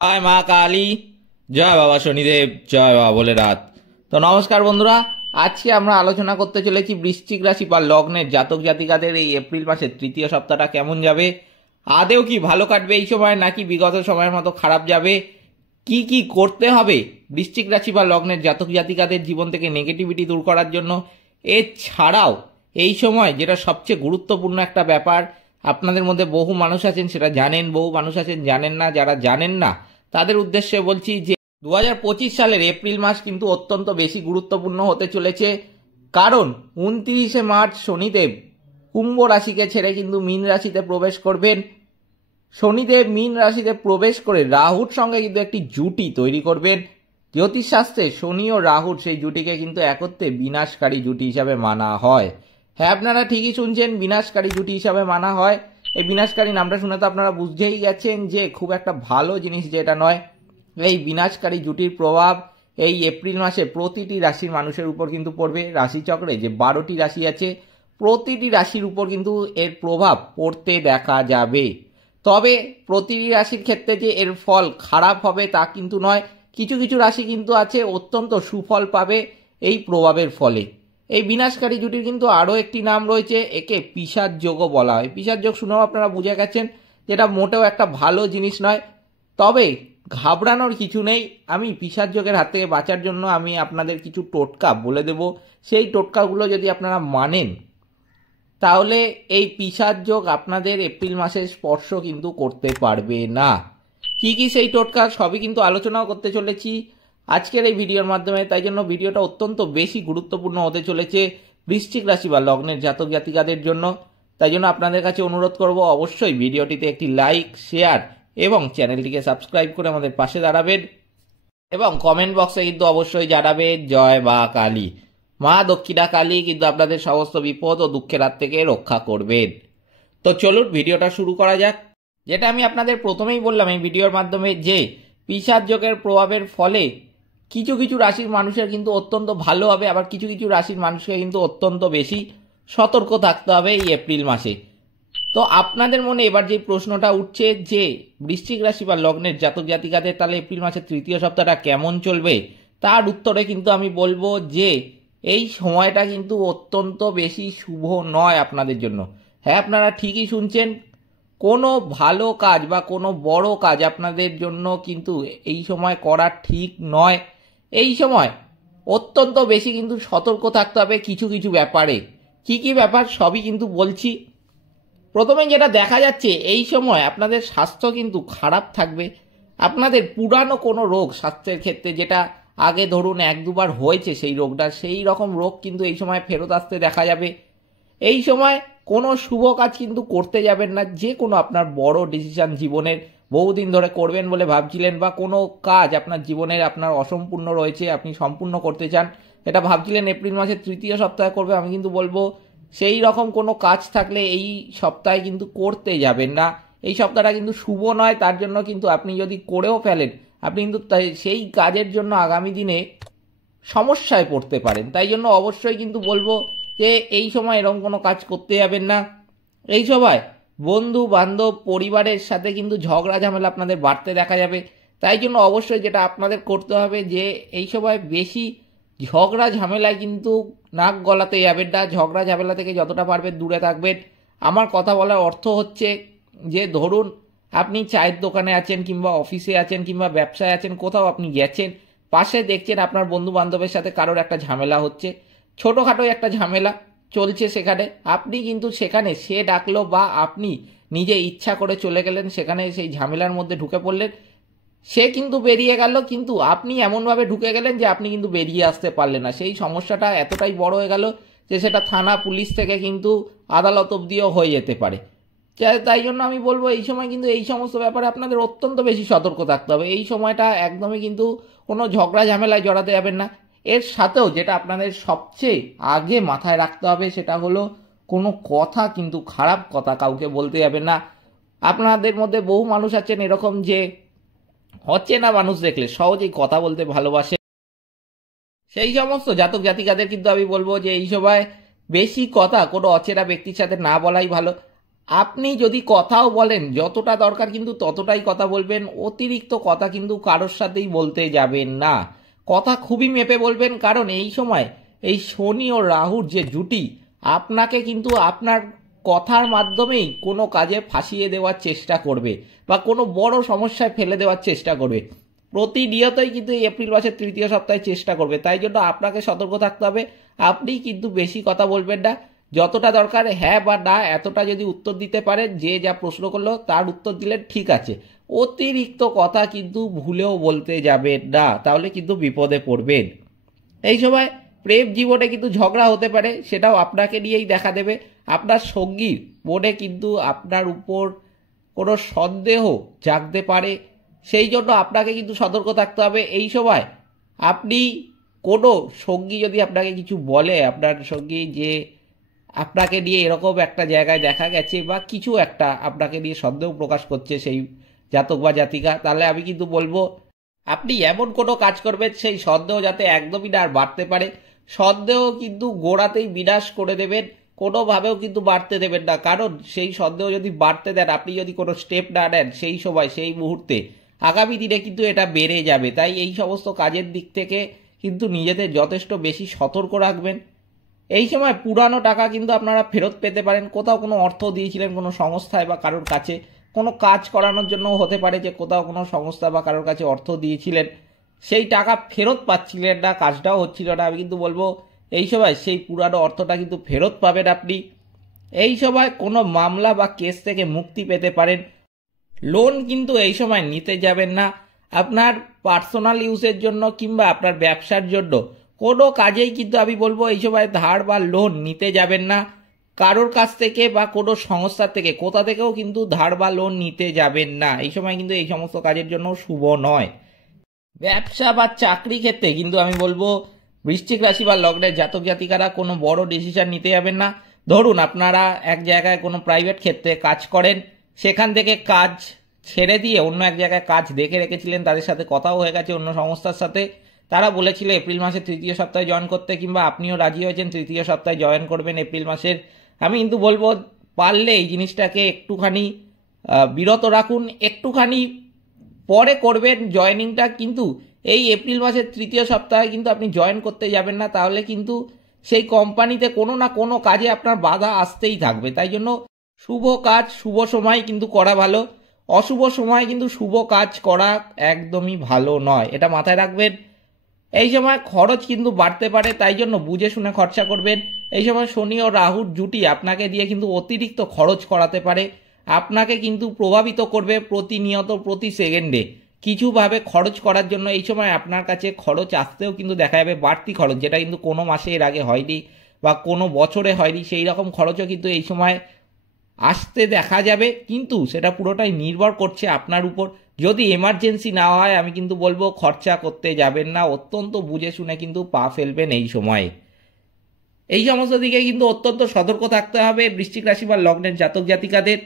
জয় মা কালী, জয় বাবা শনিদেব, জয় বাবা ভোলেনাথ। তো নমস্কার বন্ধুরা, আজকে আমরা আলোচনা করতে চলেছি বৃশ্চিক রাশি বা লগ্নের জাতক জাতিকাদের এই এপ্রিল মাসের তৃতীয় সপ্তাহটা কেমন যাবে, আদেও কি ভালো কাটবে এই সময় নাকি বিগত সময়ের মতো খারাপ যাবে, কি কি করতে হবে বৃশ্চিক রাশি বা লগ্নের জাতক জাতিকাদের জীবন থেকে নেগেটিভিটি দূর করার জন্য। এছাড়াও এই সময় যেটা সবচেয়ে গুরুত্বপূর্ণ একটা ব্যাপার, আপনাদের মধ্যে বহু মানুষ আছেন সেটা জানেন, বহু মানুষ আছেন জানেন না। যারা জানেন না তাদের উদ্দেশ্যে বলছি যে 2025 সালের এপ্রিল মাস কিন্তু অত্যন্ত বেশি গুরুত্বপূর্ণ হতে চলেছে, কারণ 29শে মার্চ শনিদেব কুম্ভ রাশিকে ছেড়ে কিন্তু মীন রাশিতে প্রবেশ করবেন। শনিদেব মীন রাশিতে প্রবেশ করে রাহুর সঙ্গে কিন্তু একটি জুটি তৈরি করবেন। জ্যোতিষশাস্ত্রে শনি ও রাহুর সেই জুটিকে কিন্তু একত্রে বিনাশকারী জুটি হিসাবে মানা হয়। হ্যাঁ, আপনারা ঠিকই শুনছেন, বিনাশকারী জুটি হিসাবে মানা হয়। এই বিনাশকারী নামটা শুনে তো আপনারা বুঝতেই গেছেন যে খুব একটা ভালো জিনিস যেটা নয়। এই বিনাশকারী জুটির প্রভাব এই এপ্রিল মাসে প্রতিটি রাশির মানুষের উপর কিন্তু পড়বে। রাশিচক্রে যে 12টি রাশি আছে, প্রতিটি রাশির উপর কিন্তু এর প্রভাব পড়তে দেখা যাবে। তবে প্রতিটি রাশির ক্ষেত্রে যে এর ফল খারাপ হবে তা কিন্তু নয়। কিছু কিছু রাশি কিন্তু আছে অত্যন্ত সুফল পাবে এই প্রভাবের ফলে। এই বিনাশকারী জুটির কিন্তু আরও একটি নাম রয়েছে, একে পিশাচ যোগও বলা হয়। পিশাচ যোগ শুনেও আপনারা বুঝে গেছেন যেটা মোটেও একটা ভালো জিনিস নয়। তবে ঘাবড়ানোর কিছু নেই। আমি পিশাচ যোগের হাত থেকে বাঁচার জন্য আমি আপনাদের কিছু টোটকা বলে দেব। সেই টোটকাগুলো যদি আপনারা মানেন তাহলে এই পিশাচ যোগ আপনাদের এপ্রিল মাসে স্পর্শ কিন্তু করতে পারবে না। কি কি সেই টোটকা সবই কিন্তু আলোচনাও করতে চলেছি আজকের এই ভিডিওর মাধ্যমে। তাই জন্য ভিডিওটা অত্যন্ত বেশি গুরুত্বপূর্ণ হতে চলেছে বৃশ্চিক রাশি বা লগ্নের জাতক জাতিকাদের জন্য। তাই জন্য আপনাদের কাছে অনুরোধ করব অবশ্যই ভিডিওটিতে একটি লাইক, শেয়ার এবং চ্যানেলটিকে সাবস্ক্রাইব করে আমাদের পাশে দাঁড়াবেন এবং কমেন্ট বক্সে কিন্তু অবশ্যই জানাবেন জয় মা কালী। মা দক্ষিণা কালী কিন্তু আপনাদের সমস্ত বিপদ ও দুঃখের হাত থেকে রক্ষা করবেন। তো চলুন ভিডিওটা শুরু করা যাক। যেটা আমি আপনাদের প্রথমেই বললাম এই ভিডিওর মাধ্যমে যে পিশাচ যোগের প্রভাবের ফলে কিছু কিছু রাশির মানুষের কিন্তু অত্যন্ত ভালো হবে, আবার কিছু কিছু রাশির মানুষকে কিন্তু অত্যন্ত বেশি সতর্ক থাকতে হবে এই এপ্রিল মাসে। তো আপনাদের মনে এবার যে প্রশ্নটা উঠছে যে বৃশ্চিক রাশি বা লগ্নের জাতক জাতিকাদের তাহলে এপ্রিল মাসের তৃতীয় সপ্তাহটা কেমন চলবে, তার উত্তরে কিন্তু আমি বলবো যে এই সময়টা কিন্তু অত্যন্ত বেশি শুভ নয় আপনাদের জন্য। হ্যাঁ, আপনারা ঠিকই শুনছেন, কোনো ভালো কাজ বা কোনো বড় কাজ আপনাদের জন্য কিন্তু এই সময় করা ঠিক নয়। এই সময় অত্যন্ত বেশি কিন্তু সতর্ক থাকতে হবে কিছু কিছু ব্যাপারে। কি কি ব্যাপার সবই কিন্তু বলছি। প্রথমে যেটা দেখা যাচ্ছে এই সময় আপনাদের স্বাস্থ্য কিন্তু খারাপ থাকবে। আপনাদের পুরানো কোনো রোগ স্বাস্থ্যের ক্ষেত্রে যেটা আগে ধরুন এক দুবার হয়েছে সেই রোগটা, সেই রকম রোগ কিন্তু এই সময় ফেরত আসতে দেখা যাবে। এই সময় কোনো শুভ কাজ কিন্তু করতে যাবেন না। যে কোনো আপনার বড় ডিসিশন জীবনের বহুদিন ধরে করবেন বলে ভাবছিলেন, বা কোনো কাজ আপনার জীবনের আপনার অসম্পূর্ণ রয়েছে আপনি সম্পূর্ণ করতে চান, এটা ভাবছিলেন এপ্রিল মাসের তৃতীয় সপ্তাহে করবে, আমি কিন্তু বলবো সেই রকম কোনো কাজ থাকলে এই সপ্তাহে কিন্তু করতে যাবেন না। এই সপ্তাহটা কিন্তু শুভ নয়। তার জন্য কিন্তু আপনি যদি করেও ফেলেন আপনি কিন্তু সেই কাজের জন্য আগামী দিনে সমস্যায় পড়তে পারেন। তাই জন্য অবশ্যই কিন্তু বলবো যে এই সময় এরকম কোনো কাজ করতে যাবেন না। এই সময় বন্ধু বান্ধব পরিবারের সাথে কিন্তু ঝগড়া ঝামেলা আপনাদের বাড়তে দেখা যাবে। তাই জন্য অবশ্যই যেটা আপনাদের করতে হবে যে এই সময় বেশি ঝগড়া ঝামেলায় কিন্তু নাক গলাতে যাবেন না। ঝগড়া ঝামেলা থেকে যতটা পারবেন দূরে থাকবেন। আমার কথা বলার অর্থ হচ্ছে যে ধরুন আপনি চায়ের দোকানে আছেন কিংবা অফিসে আছেন কিংবা ব্যবসায় আছেন, কোথাও আপনি গেছেন, পাশে দেখছেন আপনার বন্ধু বান্ধবের সাথে কারোর একটা ঝামেলা হচ্ছে, ছোটোখাটো একটা ঝামেলা চলছে, সেখানে আপনি কিন্তু সেখানে সে ডাকলো বা আপনি নিজে ইচ্ছা করে চলে গেলেন, সেখানে সেই ঝামেলার মধ্যে ঢুকে পড়লেন, সে কিন্তু বেরিয়ে গেল কিন্তু আপনি এমনভাবে ঢুকে গেলেন যে আপনি কিন্তু বেরিয়ে আসতে পারলেন না। সেই সমস্যাটা এতটাই বড় হয়ে গেল যে সেটা থানা পুলিশ থেকে কিন্তু আদালত অবধিও হয়ে যেতে পারে। তাই জন্য আমি বলবো এই সময় কিন্তু এই সমস্ত ব্যাপারে আপনাদের অত্যন্ত বেশি সতর্ক থাকতে হবে। এই সময়টা একদমই কিন্তু কোনো ঝগড়া ঝামেলায় জড়াতে যাবেন না। এর সাথেও যেটা আপনাদের সবচেয়ে আগে মাথায় রাখতে হবে সেটা হলো কোনো কথা কিন্তু খারাপ কথা কাউকে বলতে যাবেন না। আপনাদের মধ্যে বহু মানুষ আছেন এরকম যে অচেনা মানুষ দেখলে সহজেই কথা বলতে ভালোবাসে। সেই সমস্ত জাতক জাতিকাদের কিন্তু আমি বলবো যে এই সময় বেশি কথা কোনো অচেনা ব্যক্তির সাথে না বলাই ভালো। আপনি যদি কথাও বলেন যতটা দরকার কিন্তু ততটাই কথা বলবেন, অতিরিক্ত কথা কিন্তু কারোর সাথেই বলতে যাবেন না। কথা খুবই মেপে বলবেন, কারণ এই সময় এই শনি ও রাহুর যে জুটি আপনাকে কিন্তু আপনার কথার মাধ্যমেই কোনো কাজে ফাঁসিয়ে দেওয়ার চেষ্টা করবে বা কোনো বড় সমস্যায় ফেলে দেওয়ার চেষ্টা করবে। প্রতিনিয়তই কিন্তু এই এপ্রিল মাসের তৃতীয় সপ্তাহে চেষ্টা করবে, তাই জন্য আপনাকে সতর্ক থাকতে হবে। আপনি কিন্তু বেশি কথা বলবেন না, যতটা দরকার হ্যাঁ বা না এতটা যদি উত্তর দিতে পারেন, যে যা প্রশ্ন করলো তার উত্তর দিলেন ঠিক আছে। অতিরিক্ত কথা কিন্তু ভুলেও বলতে যাবেন না, তাহলে কিন্তু বিপদে পড়বেন। এই সময় প্রেম জীবনে কিন্তু ঝগড়া হতে পারে, সেটাও আপনাকে নিয়েই দেখা দেবে। আপনার সঙ্গীর মনে কিন্তু আপনার উপর কোনো সন্দেহ জাগতে পারে, সেই জন্য আপনাকে কিন্তু সতর্ক থাকতে হবে। এই সময় আপনি কোনো সঙ্গী যদি আপনাকে কিছু বলে, আপনার সঙ্গী যে আপনাকে নিয়ে এরকম একটা জায়গায় দেখা গেছে বা কিছু একটা আপনাকে নিয়ে সন্দেহ প্রকাশ করছে সেই জাতক বা জাতিকা, তাহলে আমি কিন্তু বলবো আপনি এমন কোনো কাজ করবেন সেই সন্দেহ যাতে একদমই না আর বাড়তে পারে। সন্দেহ কিন্তু গোড়াতেই বিনাশ করে দেবেন, কোনোভাবেও কিন্তু বাড়তে দেবেন না, কারণ সেই সন্দেহ যদি বাড়তে দেন, আপনি যদি কোনো স্টেপ না নেন সেই সময় সেই মুহূর্তে, আগামী দিনে কিন্তু এটা বেড়ে যাবে। তাই এই সমস্ত কাজের দিক থেকে কিন্তু নিজেদের যথেষ্ট বেশি সতর্ক রাখবেন। এই সময় পুরানো টাকা কিন্তু আপনারা ফেরত পেতে পারেন। কোথাও কোনো অর্থ দিয়েছিলেন কোনো সংস্থায় বা কারোর কাছে, কোনো কাজ করানোর জন্য হতে পারে যে কোথাও কোনো সংস্থা বা কারোর কাছে অর্থ দিয়েছিলেন, সেই টাকা ফেরত পাচ্ছিলেন না, কাজটাও হচ্ছিল না। আমি কিন্তু বলবো এই সময় সেই পুরানো অর্থটা কিন্তু ফেরত পাবেন আপনি। এই সময় কোনো মামলা বা কেস থেকে মুক্তি পেতে পারেন। লোন কিন্তু এই সময় নিতে যাবেন না। আপনার পার্সোনাল ইউজের জন্য কিংবা আপনার ব্যবসার জন্য কোনো কাজেই কিন্তু আমি বলবো এই সময় ধার বা লোন নিতে যাবেন না। কারোর কাছ থেকে বা কোনো সংস্থা থেকে কোথা থেকেও কিন্তু ধার বা লোন নিতে যাবেন না। এই সময় কিন্তু এই সমস্ত কাজের জন্য শুভ নয়। ব্যবসা বা চাকরি ক্ষেত্রে কিন্তু আমি বলবো বৃশ্চিক রাশি বা লগ্নের জাতক জাতিকারা কোনো বড় ডিসিশন নিতে যাবেন না। ধরুন আপনারা এক জায়গায় কোনো প্রাইভেট ক্ষেত্রে কাজ করেন, সেখান থেকে কাজ ছেড়ে দিয়ে অন্য এক জায়গায় কাজ দেখে রেখেছিলেন, তাদের সাথে কথাও হয়ে গেছে অন্য সংস্থার সাথে, তারা বলেছিল এপ্রিল মাসের তৃতীয় সপ্তাহে জয়েন করতে, কিংবা আপনিও রাজি হয়েছেন তৃতীয় সপ্তাহে জয়েন করবেন এপ্রিল মাসের। আমি কিন্তু বলবো পারলে এই জিনিসটাকে একটুখানি বিরত রাখুন, একটুখানি পরে করবেন জয়েনিংটা, কিন্তু এই এপ্রিল মাসের তৃতীয় সপ্তাহে কিন্তু আপনি জয়েন করতে যাবেন না, তাহলে কিন্তু সেই কোম্পানিতে কোনো না কোনো কাজে আপনার বাধা আসতেই থাকবে। তাই জন্য শুভ কাজ শুভ সময় কিন্তু করা ভালো, অশুভ সময় কিন্তু শুভ কাজ করা একদমই ভালো নয়, এটা মাথায় রাখবেন। এই সময় খরচ কিন্তু বাড়তে পারে, তাই জন্য বুঝে শুনে খরচা করবেন। এই সময় শনি ও রাহুর জুটি আপনাকে দিয়ে কিন্তু অতিরিক্ত খরচ করাতে পারে, আপনাকে কিন্তু প্রভাবিত করবে প্রতিনিয়ত প্রতি সেকেন্ডে কিছুভাবে খরচ করার জন্য। এই সময় আপনার কাছে খরচ আসতেও কিন্তু দেখা যাবে বাড়তি খরচ, যেটা কিন্তু কোনো মাসে এর আগে হয়নি বা কোনো বছরে হয়নি, সেই রকম খরচও কিন্তু এই সময় আসতে দেখা যাবে। কিন্তু সেটা পুরোটাই নির্ভর করছে আপনার উপর। যদি এমার্জেন্সি না হয় আমি কিন্তু বলবো খরচা করতে যাবেন না, অত্যন্ত বুঝে শুনে কিন্তু পা ফেলবেন এই সময়ে। এই সমস্ত দিকে কিন্তু অত্যন্ত সতর্ক থাকতে হবে বৃশ্চিক রাশি বা লগ্নের জাতক জাতিকাদের।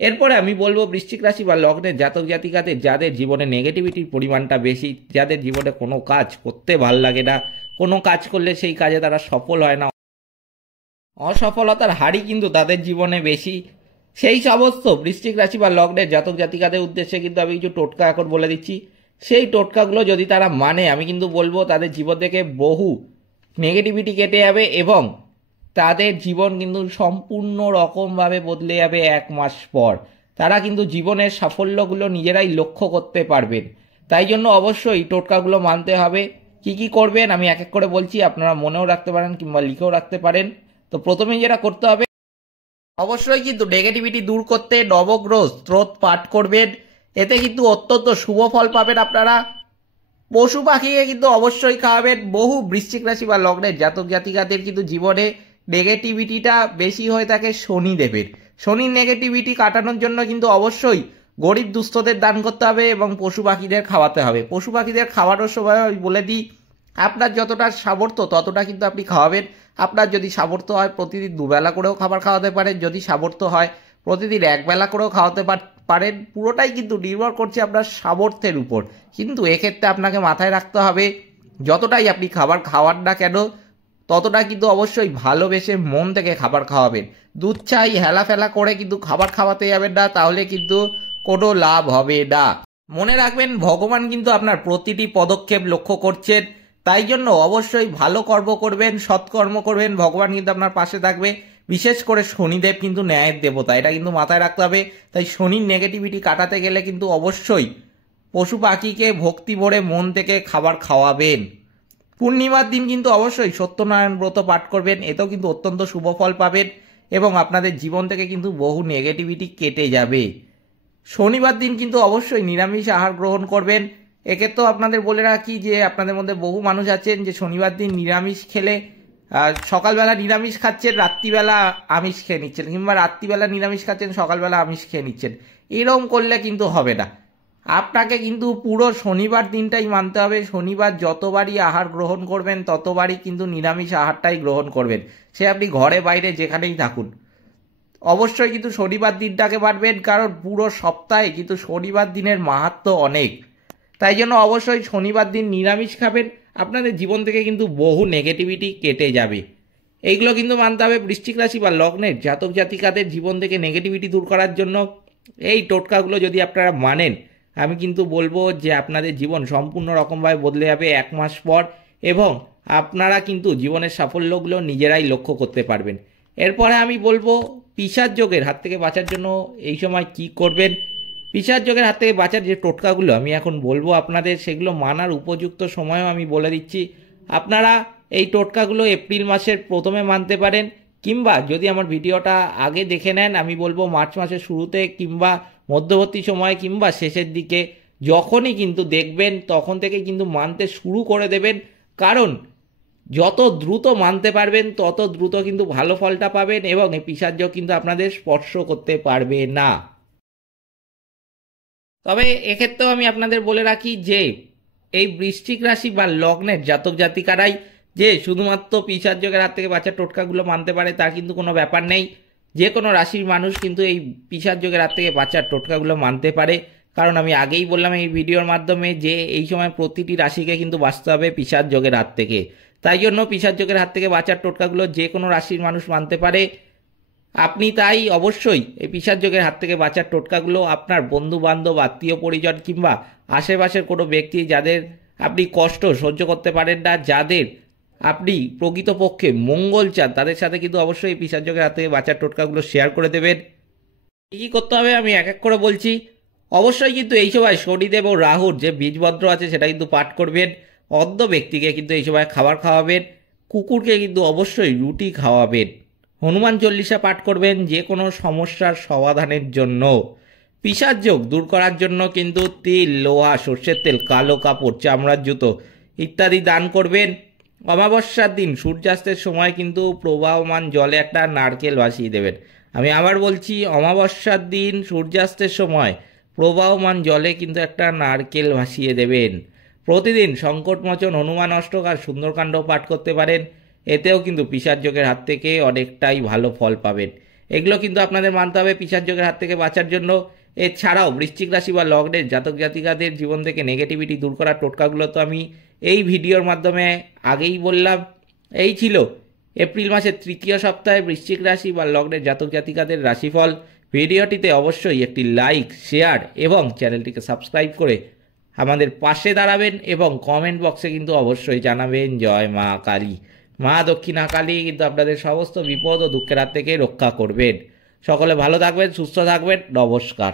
এরপরে আমি বলবো বৃশ্চিক রাশি বা লগ্নের জাতক জাতিকাদের যাদের জীবনে নেগেটিভিটির পরিমাণটা বেশি, যাদের জীবনে কোনো কাজ করতে ভাল লাগে না, কোনো কাজ করলে সেই কাজে তারা সফল হয় না, অসফলতার হারই কিন্তু তাদের জীবনে বেশি, সেই সমস্ত বৃশ্চিক রাশি বা লগ্নের জাতক জাতিকাদের উদ্দেশ্যে কিন্তু আমি কিছু টোটকা এখন বলে দিচ্ছি। সেই টোটকাগুলো যদি তারা মানে, আমি কিন্তু বলবো তাদের জীবন থেকে বহু নেগেটিভিটি কেটে যাবে এবং তাদের জীবন কিন্তু সম্পূর্ণ রকমভাবে বদলে যাবে। এক মাস পর তারা কিন্তু জীবনের সাফল্যগুলো নিজেরাই লক্ষ্য করতে পারবেন। তাই জন্য অবশ্যই টোটকাগুলো মানতে হবে। কি কি করবেন আমি এক এক করে বলছি, আপনারা মনেও রাখতে পারেন কিংবা লিখেও রাখতে পারেন। তো প্রথমেই যেটা করতে হবে, অবশ্যই কিন্তু নেগেটিভিটি দূর করতে নবগ্রহ স্তোত্র পাঠ করবেন, এতে কিন্তু অত্যন্ত শুভ ফল পাবেন আপনারা। পশু পাখিকে কিন্তু অবশ্যই খাওয়াবেন। বহু বৃশ্চিক রাশি বা লগ্নের জাতক জাতিকাদের কিন্তু জীবনে নেগেটিভিটিটা বেশি হয়ে থাকে শনিদেবের। শনির নেগেটিভিটি কাটানোর জন্য কিন্তু অবশ্যই গরিব দুস্থদের দান করতে হবে এবং পশু পাখিদের খাওয়াতে হবে। পশু পাখিদের খাওয়ানোর সময় আমি বলে দিই, আপনার যতটা সামর্থ্য ততটা কিন্তু আপনি খাওয়াবেন। আপনার যদি সামর্থ্য হয় প্রতিদিন দুবেলা করেও খাবার খাওয়াতে পারেন, যদি সামর্থ্য হয় প্রতিদিন একবেলা করেও খাওয়াতে পারেন, পুরোটাই কিন্তু নির্ভর করছে আপনার সামর্থ্যের উপর। কিন্তু এক্ষেত্রে আপনাকে মাথায় রাখতে হবে যতটাই আপনি খাবার খাওয়ান না কেন, ততটা কিন্তু অবশ্যই ভালোবেসে মন থেকে খাবার খাওয়াবেন। দুধ চাই হেলাফেলা করে কিন্তু খাবার খাওয়াতে যাবেন না, তাহলে কিন্তু কোনো লাভ হবে না। মনে রাখবেন ভগবান কিন্তু আপনার প্রতিটি পদক্ষেপ লক্ষ্য করছেন, তাই জন্য অবশ্যই ভালো কর্ম করবেন, সৎকর্ম করবেন, ভগবান কিন্তু আপনার পাশে থাকবে। বিশেষ করে শনিদেব কিন্তু ন্যায়ের দেবতা, এটা কিন্তু মাথায় রাখতে হবে। তাই শনির নেগেটিভিটি কাটাতে গেলে কিন্তু অবশ্যই পশু পাখিকে ভক্তি ভরে মন থেকে খাবার খাওয়াবেন। পূর্ণিমার দিন কিন্তু অবশ্যই সত্যনারায়ণ ব্রত পাঠ করবেন, এতেও কিন্তু অত্যন্ত শুভ ফল পাবেন এবং আপনাদের জীবন থেকে কিন্তু বহু নেগেটিভিটি কেটে যাবে। শনিবার দিন কিন্তু অবশ্যই নিরামিষ আহার গ্রহণ করবেন। এক্ষেত্রেও আপনাদের বলে রাখি যে আপনাদের মধ্যে বহু মানুষ আছেন যে শনিবার দিন নিরামিষ খেলে সকালবেলা নিরামিষ খাচ্ছেন, রাত্রিবেলা আমিষ খেয়ে নিচ্ছেন, কিংবা রাত্রিবেলা নিরামিষ খাচ্ছেন, সকালবেলা আমিষ খেয়ে নিচ্ছেন। এরকম করলে কিন্তু হবে না। আপনাকে কিন্তু পুরো শনিবার দিনটাই মানতে হবে। শনিবার যতবারই আহার গ্রহণ করবেন ততবারই কিন্তু নিরামিষ আহারটাই গ্রহণ করবেন, সে আপনি ঘরে বাইরে যেখানেই থাকুন। অবশ্যই কিন্তু শনিবার দিনটাকে মানবেন, কারণ পুরো সপ্তাহে কিন্তু শনিবার দিনের মাহাত্ম্য অনেক। তাই জন্য অবশ্যই শনিবার দিন নিরামিষ খাবেন, আপনাদের জীবন থেকে কিন্তু বহু নেগেটিভিটি কেটে যাবে। এইগুলো কিন্তু মানতে হবে। বৃশ্চিক রাশি বা লগ্নের জাতক জাতিকাদের জীবন থেকে নেগেটিভিটি দূর করার জন্য এই টোটকাগুলো যদি আপনারা মানেন, আমি কিন্তু বলবো যে আপনাদের জীবন সম্পূর্ণ রকমভাবে বদলে যাবে 1 মাস পর, এবং আপনারা কিন্তু জীবনের সাফল্যগুলো নিজেরাই লক্ষ্য করতে পারবেন। এরপরে আমি বলবো পিশাচ যোগের হাত থেকে বাঁচার জন্য এই সময় কি করবেন। পিশাচ যোগের হাত থেকে বাঁচার যে টোটকাগুলো আমি এখন বলবো আপনাদের, সেগুলো মানার উপযুক্ত সময়ও আমি বলে দিচ্ছি। আপনারা এই টোটকাগুলো এপ্রিল মাসের প্রথমে মানতে পারেন, কিংবা যদি আমার ভিডিওটা আগে দেখে নেন, আমি বলবো মার্চ মাসের শুরুতে কিংবা মধ্যবর্তী সময়ে কিংবা শেষের দিকে যখনই কিন্তু দেখবেন তখন থেকে কিন্তু মানতে শুরু করে দেবেন। কারণ যত দ্রুত মানতে পারবেন তত দ্রুত কিন্তু ভালো ফলটা পাবেন এবং এই পিশাচ যোগ কিন্তু আপনাদের স্পর্শ করতে পারবে না। তবে এক্ষেত্রেও আমি আপনাদের বলে রাখি যে এই বৃশ্চিক রাশি বা লগ্নের জাতক জাতিকারাই যে শুধুমাত্র পিশাচ যোগের হাত থেকে বাঁচার টোটকাগুলো মানতে পারে তার কিন্তু কোনো ব্যাপার নেই। যে কোনো রাশির মানুষ কিন্তু এই পিশাচ যোগের হাত থেকে বাঁচার টোটকাগুলো মানতে পারে, কারণ আমি আগেই বললাম এই ভিডিওর মাধ্যমে যে এই সময় প্রতিটি রাশিকে কিন্তু বাঁচতে হবে পিশাচ যোগের হাত থেকে। তাই জন্য পিশাচ যোগের হাত থেকে বাঁচার টোটকাগুলো যে কোনো রাশির মানুষ মানতে পারে। আপনি তাই অবশ্যই এই পিশাচ যোগের হাত থেকে বাঁচার টোটকাগুলো আপনার বন্ধু বান্ধব, আত্মীয় পরিজন কিংবা আশেপাশের কোনো ব্যক্তি যাদের আপনি কষ্ট সহ্য করতে পারেন না, যাদের আপনি প্রকৃতপক্ষে মঙ্গল চান, তাদের সাথে কিন্তু অবশ্যই এই পিশাচ যোগের হাত থেকে বাঁচার টোটকাগুলো শেয়ার করে দেবেন। কী করতে হবে আমি এক এক করে বলছি। অবশ্যই কিন্তু এই সময় শনিদেব ও রাহুর যে বীজমন্ত্র আছে সেটা কিন্তু পাঠ করবেন। অন্ধ ব্যক্তিকে কিন্তু এই সময় খাবার খাওয়াবেন। কুকুরকে কিন্তু অবশ্যই রুটি খাওয়াবেন। হনুমান চল্লিশা পাঠ করবেন যে কোনো সমস্যার সমাধানের জন্য। পিশাচ যোগ দূর করার জন্য কিন্তু তিল, লোহা, সর্ষের তেল, কালো কাপড়, চামড়ার জুতো ইত্যাদি দান করবেন। অমাবস্যার দিন সূর্যাস্তের সময় কিন্তু প্রবাহমান জলে একটা নারকেল ভাসিয়ে দেবেন। আমি আবার বলছি, অমাবস্যার দিন সূর্যাস্তের সময় প্রবাহমান জলে কিন্তু একটা নারকেল ভাসিয়ে দেবেন। প্রতিদিন সংকটমোচন, হনুমান অষ্টক আর সুন্দরকাণ্ড পাঠ করতে পারেন, এতেও কিন্তু পিশাচ যোগের হাত থেকে অনেকটাই ভালো ফল পাবেন। এগুলো কিন্তু আপনাদের মানতে হবে পিশাচ যোগের হাত থেকে বাঁচার জন্য। এছাড়াও বৃশ্চিক রাশি বা লগ্নের জাতক জাতিকাদের জীবন থেকে নেগেটিভিটি দূর করার টোটকাগুলো তো আমি এই ভিডিওর মাধ্যমে আগেই বললাম। এই ছিল এপ্রিল মাসের 3য় সপ্তাহে বৃশ্চিক রাশি বা লগ্নের জাতক জাতিকাদের রাশিফল। ভিডিওটিতে অবশ্যই একটি লাইক, শেয়ার এবং চ্যানেলটিকে সাবস্ক্রাইব করে আমাদের পাশে দাঁড়াবেন এবং কমেন্ট বক্সে কিন্তু অবশ্যই জানাবেন জয় মা কালী। মা দক্ষিণা কালী কিন্তু আপনাদের সমস্ত বিপদ ও দুঃখের হাত থেকে রক্ষা করবেন। সকলে ভালো থাকবেন, সুস্থ থাকবেন। নমস্কার।